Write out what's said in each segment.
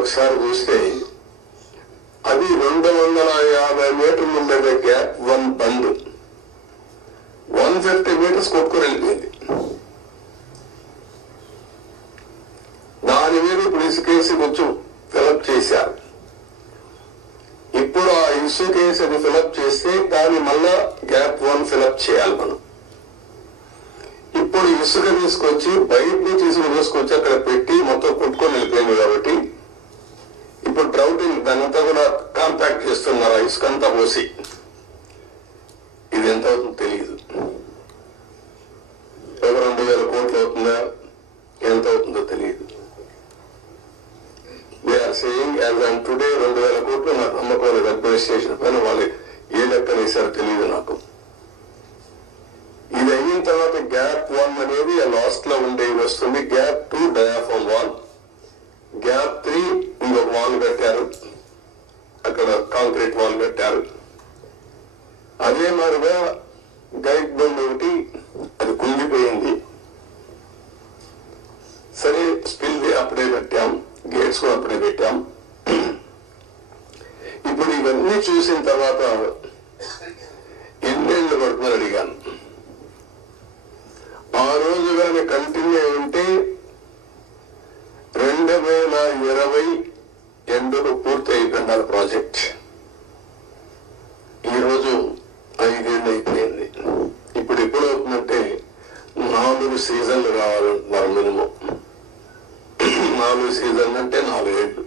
ఒకసారి చూస్తే అది 250 మీటర్లు ఉండే గ్యాప్ 1 బండ్ 150 మీటర్స్ కొట్టుకొని వెళ్ళిపోయింది. దాని మీద ఇప్పుడు ఇసుకేసి కొంచెం ఫిలప్ చేశారు. ఇప్పుడు ఆ ఇసుకేసి అది ఫిలప్ చేస్తే దాన్ని మళ్ళా గ్యాప్ 1 ఫిలప్ చేయాలి మనం. ఇప్పుడు ఇసుక తీసుకొచ్చి బయట నుంచి ఇసుక తీసుకొచ్చి అక్కడ పెట్టి మొత్తం కొట్టుకొని వెళ్ళిపోయింది కాబట్టి ఇప్పుడు డ్రౌటింగ్ దానంతా కూడా కాంపాక్ట్ చేస్తున్నారు. ఆ ఇసుక అంతా పోసి ఇది ఎంత అవుతుందో తెలియదు. 2,000 కోట్లు అవుతుందా ఎంత అవుతుందో తెలియదు. They are saying as on today 2,000 కోట్లు నాకు నమ్మకం లేదు. అడ్మినిస్ట్రేషన్ పైన వాళ్ళు ఏ లెక్కన వేశారో తెలియదు నాకు. ఇది అయిన తర్వాత గ్యాప్ 1 అనేది లాస్ట్ లో ఉండేది వస్తుంది. గ్యాప్ 2 డయాఫామ్ వాల్, గ్యాప్ 3 ఇంకొక వాల్ కట్టారు, అక్కడ కాంక్రీట్ వాల్ కట్టారు. అదే మాదిరిగా గైడ్ బండ్ ఒకటి అది కుంగిపోయింది. సరే స్పిల్ అప్పుడే పెట్టాం, గేట్స్ కూడా అప్పుడే పెట్టాం. ఇప్పుడు ఇవన్నీ చూసిన తర్వాత ఎన్నేళ్ళు పడుతుందని అడిగాను. ఆ రోజు కానీ కంటిన్యూ ఉంటే 2020 ఎండుకు పూర్తి అయిపోయింది ప్రాజెక్ట్. ఈరోజు 5 ఏళ్ళు అయిపోయింది. ఇప్పుడు ఎప్పుడు అవుతుందంటే 4 సీజన్లు కావాలంటున్నారు మినిమం. 4 సీజన్లు అంటే 4 ఏళ్ళు.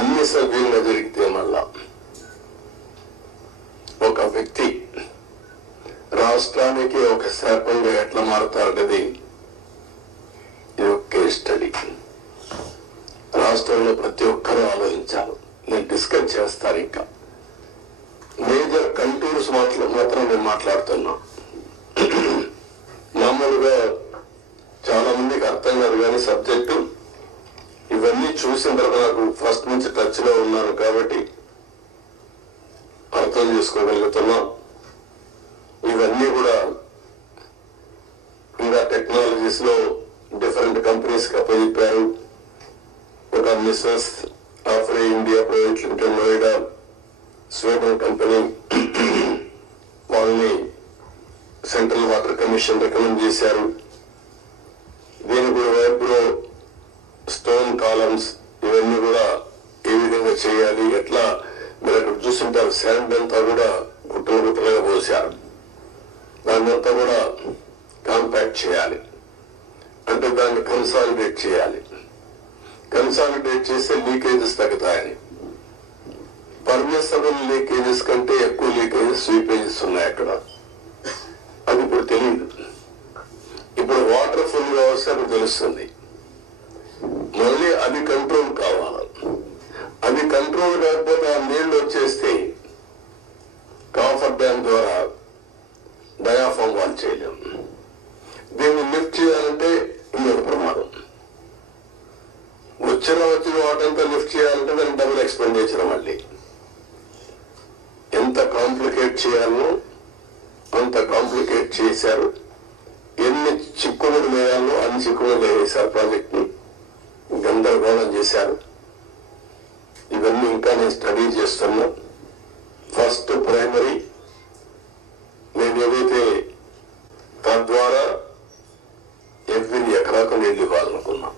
అన్ని సభ్యులుగా జరిగితే మళ్ళా ఒక వ్యక్తి రాష్ట్రానికి ఒక శాపంగా ఎట్లా మారుతారనేది ఇది ఒక కేస్ స్టడీ. రాష్ట్రంలో ప్రతి ఒక్కరూ ఆలోచించాలి. నేను డిస్కస్ చేస్తాను. ఇంకా మేజర్ కంటూర్స్ మాత్రం నేను మాట్లాడుతున్నా. మామూలుగా చాలా మందికి అర్థం కాదు కానీ సబ్జెక్టు ఇవన్నీ చూసిన తర్వాత నాకు ఫస్ట్ నుంచి టచ్ లో ఉన్నాను కాబట్టి అర్థం చేసుకోగలుగుతున్నా. ఇవన్నీ కూడా ఇంకా టెక్నాలజీస్ లో డిఫరెంట్ కంపెనీస్ కి అప్పచెప్పారు. ఒక Mrs AFRY India private limited Noida Sweden company వాళ్ళని సెంట్రల్ వాటర్ కమిషన్ రికమెండ్ చేశారు. దీని కూడా వైపులో స్టోన్ కాలమ్స్ ఇవన్నీ కూడా ఏ విధంగా చేయాలి, ఎట్లా మీరు అక్కడ చూస్తుంటారు. శాండ్ అంతా కూడా గుట్టలు గుట్టలుగా పోసారు. దాన్ని అంతా కూడా కాంపాక్ట్ చేయాలి. అంటే దాన్ని కన్సాలిడేట్ చేయాలి. కన్సాలిడేట్ చేస్తే లీకేజెస్ తగ్గుతాయని. పర్మిసబుల్ లీకేజెస్ కంటే ఎక్కువ లీకేజెస్ స్వీపేజెస్ ఉన్నాయి అక్కడ. అది ఇప్పుడు తెలియదు. ఇప్పుడు వాటర్ ఫుల్ గా వస్తే అది తెలుస్తుంది. మళ్ళీ అది కంట్రోల్ కావాలి. అది కంట్రోల్ కాకపోతే ఆ నీళ్లు వచ్చేస్తే కాఫర్ డ్యామ్ ద్వారా డయాఫామ్ వాల్ చేయలేం. దీన్ని లిఫ్ట్ చేయాలంటే ఇంకొక ప్రమాదం. వచ్చిన వాటంతా లిఫ్ట్ చేయాలంటే దానికి డబుల్ ఎక్స్పెండిచర్. మళ్ళీ ఎంత కాంప్లికేట్ చేయాలో అంత కాంప్లికేట్ చేశారు. ఎన్ని చిక్కుముడు వేయాలో అన్ని చిక్కుముడు వేశారు. ప్రాజెక్ట్ ని గందరగోళం చేశారు. ఇవన్నీ ఇంకా నేను స్టడీ చేస్తున్నా. ఫస్ట్ ప్రైమరీ నేను ఏదైతే తద్వారా ఎవ్రీ ఎకరాకు నీళ్ళు ఇవ్వాలనుకున్నా.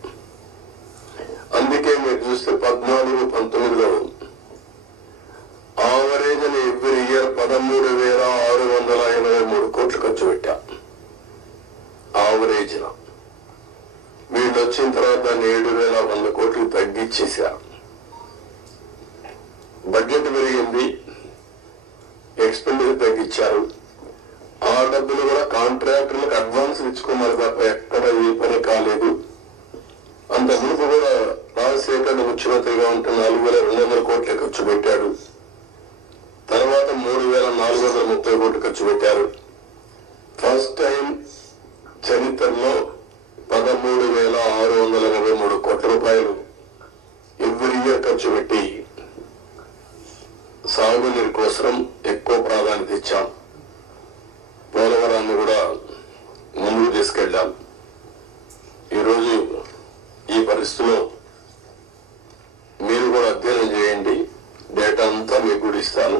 అందుకే మీరు చూస్తే 14-19లో ఆవరేజ్ అని ఎవ్రీ ఇయర్ 13,683 కోట్లు ఖర్చు పెట్టా. ఆవరేజ్ వీళ్ళు వచ్చిన తర్వాత దాన్ని 7,100 కోట్లు తగ్గించేశారు. బడ్జెట్ పెరిగింది, ఎక్స్పెండిచర్ తగ్గించారు. ఆ డబ్బులు కూడా కాంట్రాక్టర్లకు అడ్వాన్స్ ఇచ్చుకున్నారు తప్ప ఎక్కడ ఏ పని కాలేదు. అంత మునుపు కూడా రాజశేఖర్ ముఖ్యమంత్రిగా ఉంటే 4,200 కోట్ల ఖర్చు పెట్టాడు. తర్వాత 3,430 కోట్లు ఖర్చు పెట్టారు. ఫస్ట్ టైం చరిత్రలో 13,683 కోట్ల రూపాయలు ఎవ్రీ ఇయర్ ఖర్చు పెట్టి సాగునీరు కోసం ఎక్కువ ప్రాధాన్యత ఇచ్చాం. పోలవరాన్ని కూడా ముందుకు తీసుకెళ్ళాం. ఈరోజు ఈ పరిస్థితి పరిస్థితుల్లో మీరు కూడా అధ్యయనం చేయండి. డేటా అంతా మీకు కూడా ఇస్తాను.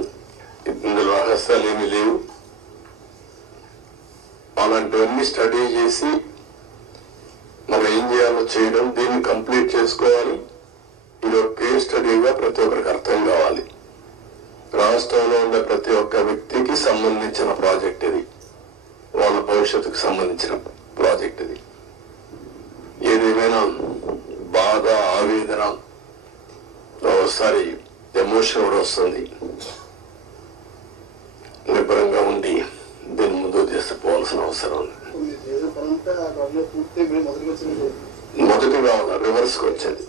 ఇందులో రహస్యాలు ఏమీ లేవు. అలాంటివన్నీ స్టడీ చేసి మనం ఏం చేయాలో చేయడం, దీన్ని కంప్లీట్ చేసుకోవాలి. ఇది ఒక కేస్ స్టడీగా ప్రతి ఒక్కరికి అర్థం కావాలి. రాష్ట్రంలో ఉండే ప్రతి ఒక్క వ్యక్తికి సంబంధించిన ప్రాజెక్ట్ ఇది. వాళ్ళ భవిష్యత్తుకు సంబంధించిన ప్రాజెక్ట్ ఇది. ఏదేమైనా బాధ, ఆవేదన, ఒకసారి ఎమోషన్ కూడా వస్తుంది. నిబ్బరంగా ఉండి దీన్ని ముందుకు తీసుకుపోవాల్సిన అవసరం ఉంది. మొదటి కావాలి, రివర్స్కి వచ్చేది.